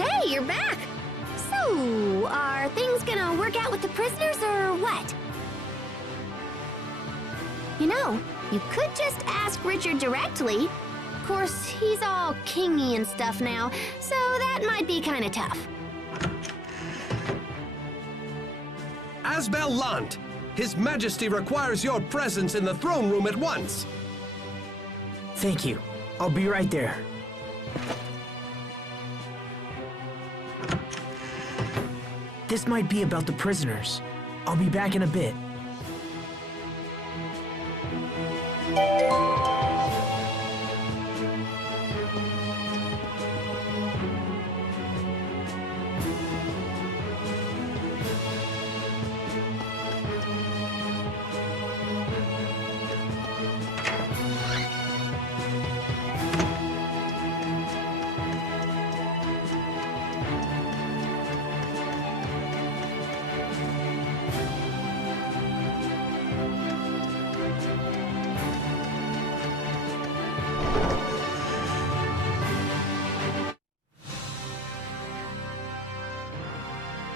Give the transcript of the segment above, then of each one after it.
Hey, you're back! So, are things gonna work out with the prisoners or what? You know, you could just ask Richard directly. Of course, he's all kingy and stuff now, so that might be kinda tough. Asbel Lhant, His Majesty requires your presence in the throne room at once. Thank you. I'll be right there. This might be about the prisoners. I'll be back in a bit.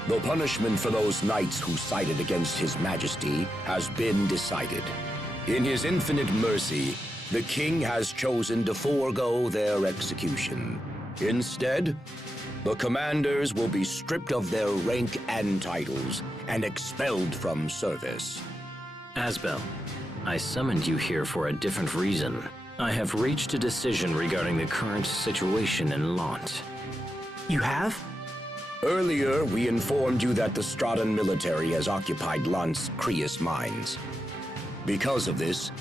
The punishment for those knights who sided against His Majesty has been decided. In his infinite mercy, the king has chosen to forego their execution. Instead, the commanders will be stripped of their rank and titles and expelled from service. Asbel, I summoned you here for a different reason. I have reached a decision regarding the current situation in Lhant. You have? Earlier, we informed you that the Stratha military has occupied Lhant's Cryas mines. Because of this,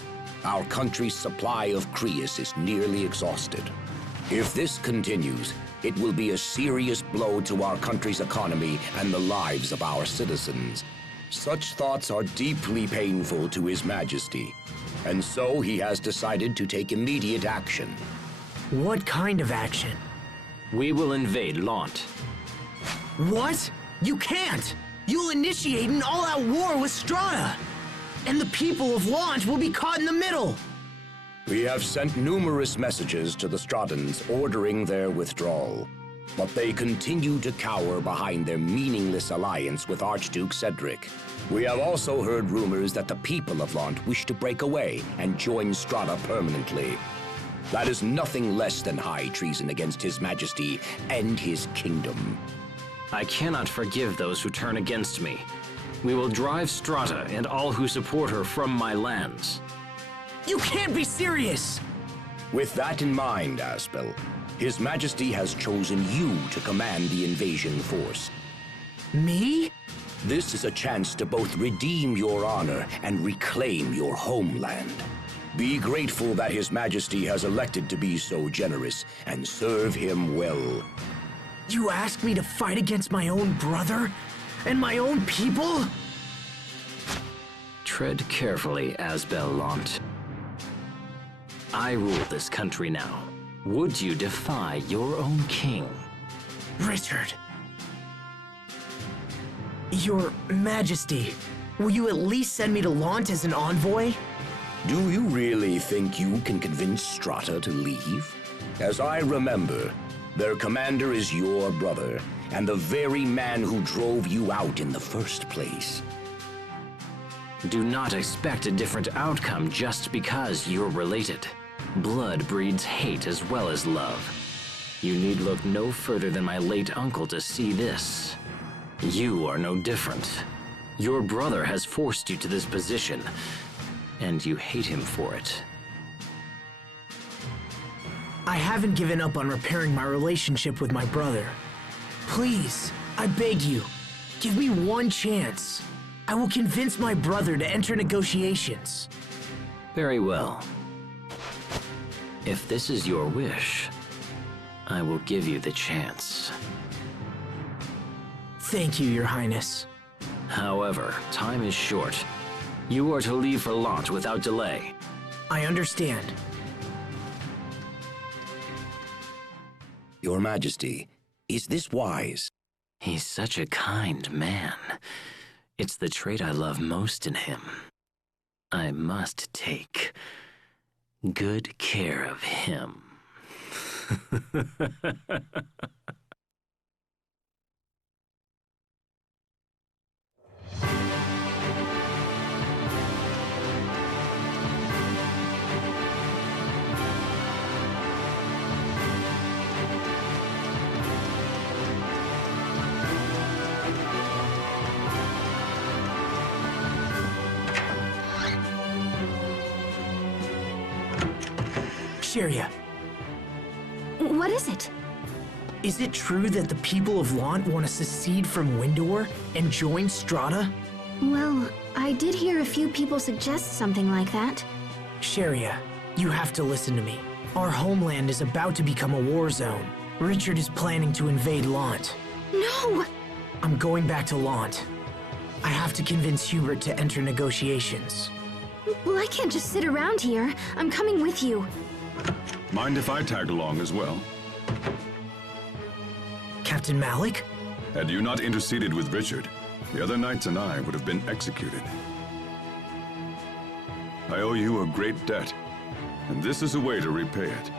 our country's supply of Cryas is nearly exhausted. If this continues, it will be a serious blow to our country's economy and the lives of our citizens. Such thoughts are deeply painful to His Majesty, and so he has decided to take immediate action. What kind of action? We will invade Lhant. What? You can't! You'll initiate an all-out war with Stratha! And the people of Lhant will be caught in the middle! We have sent numerous messages to the Strathans ordering their withdrawal, but they continue to cower behind their meaningless alliance with Archduke Cedric. We have also heard rumors that the people of Lhant wish to break away and join Stratha permanently. That is nothing less than high treason against His Majesty and his kingdom. I cannot forgive those who turn against me. We will drive Stratha and all who support her from my lands. You can't be serious! With that in mind, Asbel, His Majesty has chosen you to command the invasion force. Me? This is a chance to both redeem your honor and reclaim your homeland. Be grateful that His Majesty has elected to be so generous and serve him well. You asked me to fight against my own brother? And my own people? Tread carefully, Asbel Lhant. I rule this country now. Would you defy your own king? Richard. Your Majesty, will you at least send me to Lhant as an envoy? Do you really think you can convince Stratha to leave? As I remember, their commander is your brother, and the very man who drove you out in the first place. Do not expect a different outcome just because you're related. Blood breeds hate as well as love. You need look no further than my late uncle to see this. You are no different. Your brother has forced you to this position, and you hate him for it. I haven't given up on repairing my relationship with my brother. Please, I beg you, give me one chance. I will convince my brother to enter negotiations. Very well. If this is your wish, I will give you the chance. Thank you, Your Highness. However, time is short. You are to leave for Lhant without delay. I understand. Your Majesty, is this wise? He's such a kind man. It's the trait I love most in him. I must take good care of him. Sheria, What is it? is it true that the people of Lhant want to secede from Windor and join Stratha? Well, I did hear a few people suggest something like that. Sheria, you have to listen to me. Our homeland is about to become a war zone. Richard is planning to invade Lhant. No! I'm going back to Lhant. I have to convince Hubert to enter negotiations. Well, I can't just sit around here. I'm coming with you. Mind if I tag along as well? Captain Malik? Had you not interceded with Richard, the other knights and I would have been executed. I owe you a great debt, and this is a way to repay it.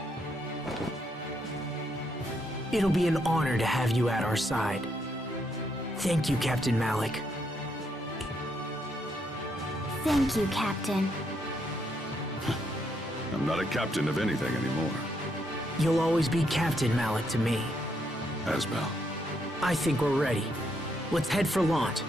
It'll be an honor to have you at our side. Thank you, Captain Malik. Thank you, Captain. I'm not a captain of anything anymore. You'll always be Captain Malik to me. Asbel. I think we're ready. Let's head for Lhant.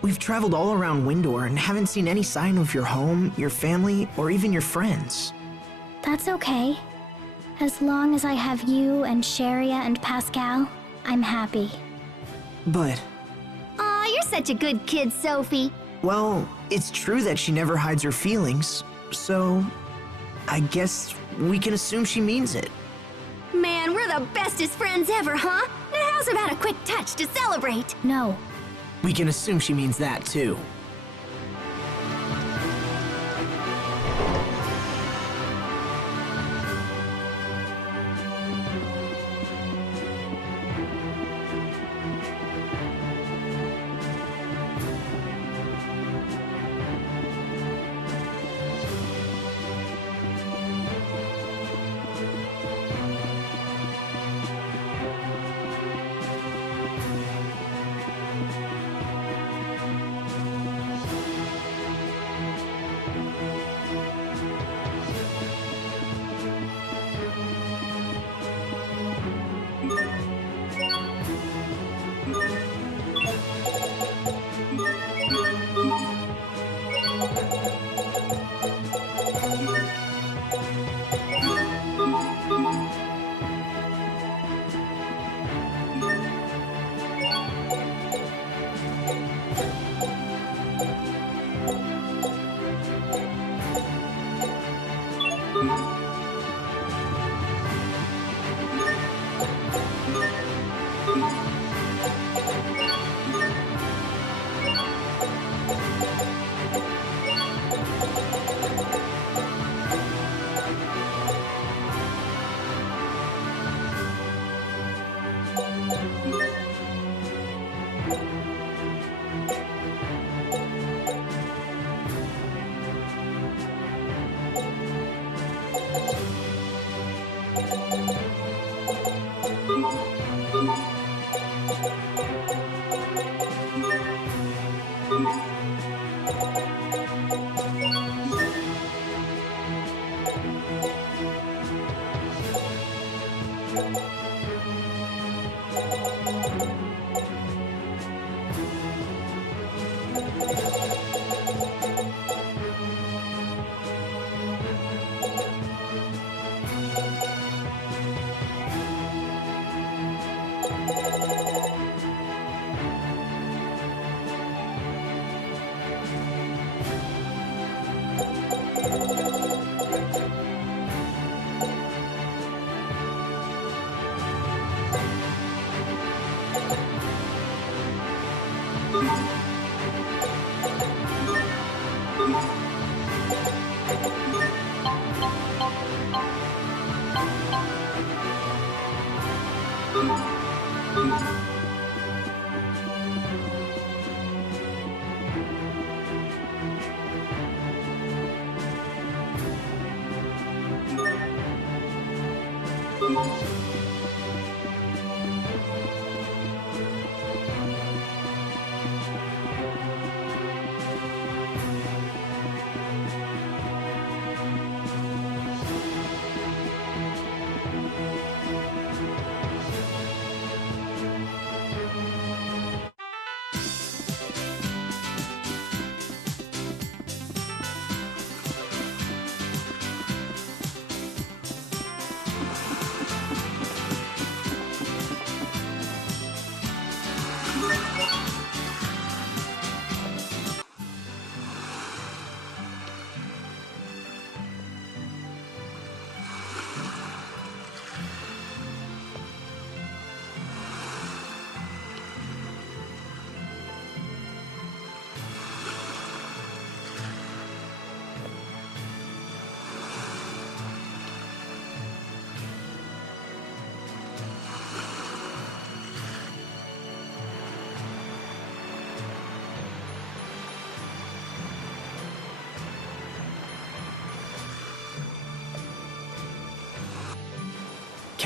We've traveled all around Windor and haven't seen any sign of your home, your family, or even your friends. That's okay. As long as I have you and Sheria and Pascal, I'm happy. But, Aw, you're such a good kid, Sophie. well, it's true that she never hides her feelings, so I guess we can assume she means it. Man, we're the bestest friends ever, huh? Now how's about a quick touch to celebrate? No. We can assume she means that, too.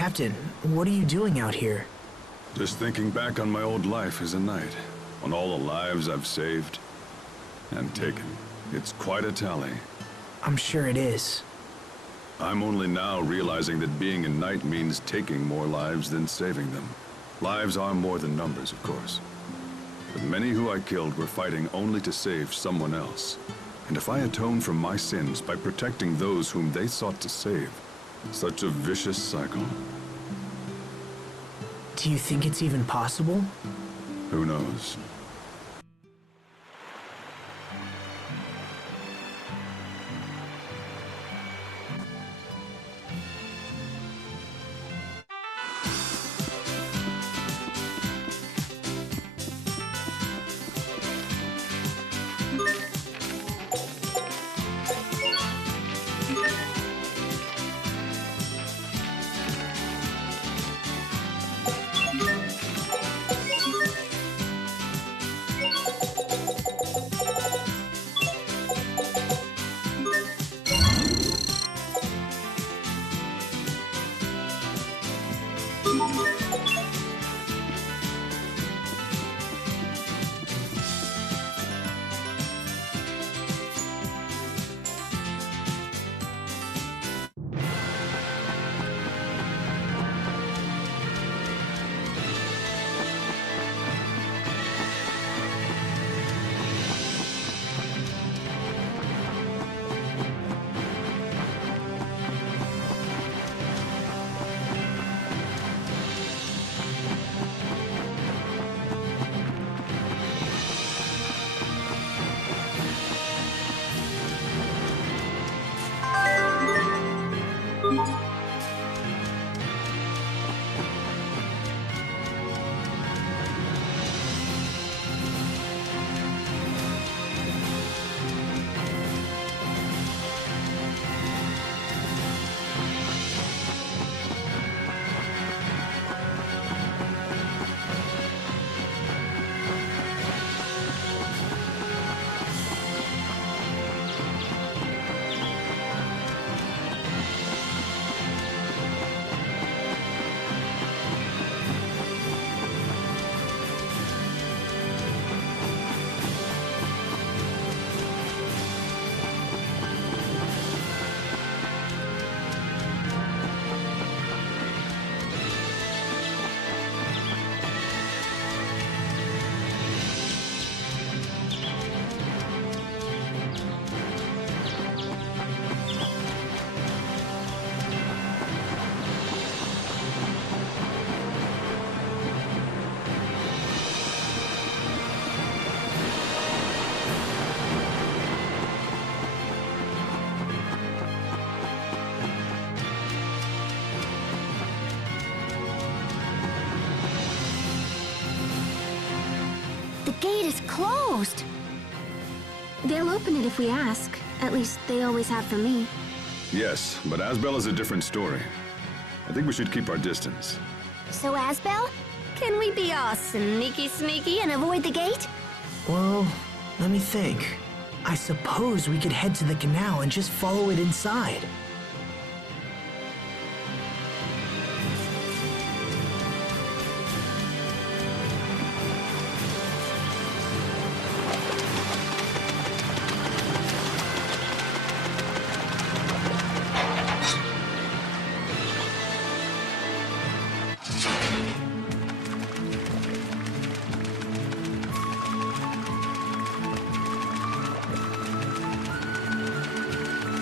Captain, what are you doing out here? Just thinking back on my old life as a knight, on all the lives I've saved and taken. It's quite a tally. I'm sure it is. I'm only now realizing that being a knight means taking more lives than saving them. Lives are more than numbers, of course. But many who I killed were fighting only to save someone else. And if I atone for my sins by protecting those whom they sought to save, such a vicious cycle. Do you think it's even possible? Who knows? The gate is closed. They'll open it if we ask. At least they always have for me. Yes, but Asbel is a different story. I think we should keep our distance. So, Asbel, Can we be all sneaky and avoid the gate? Well, let me think. I suppose we could head to the canal and just follow it inside.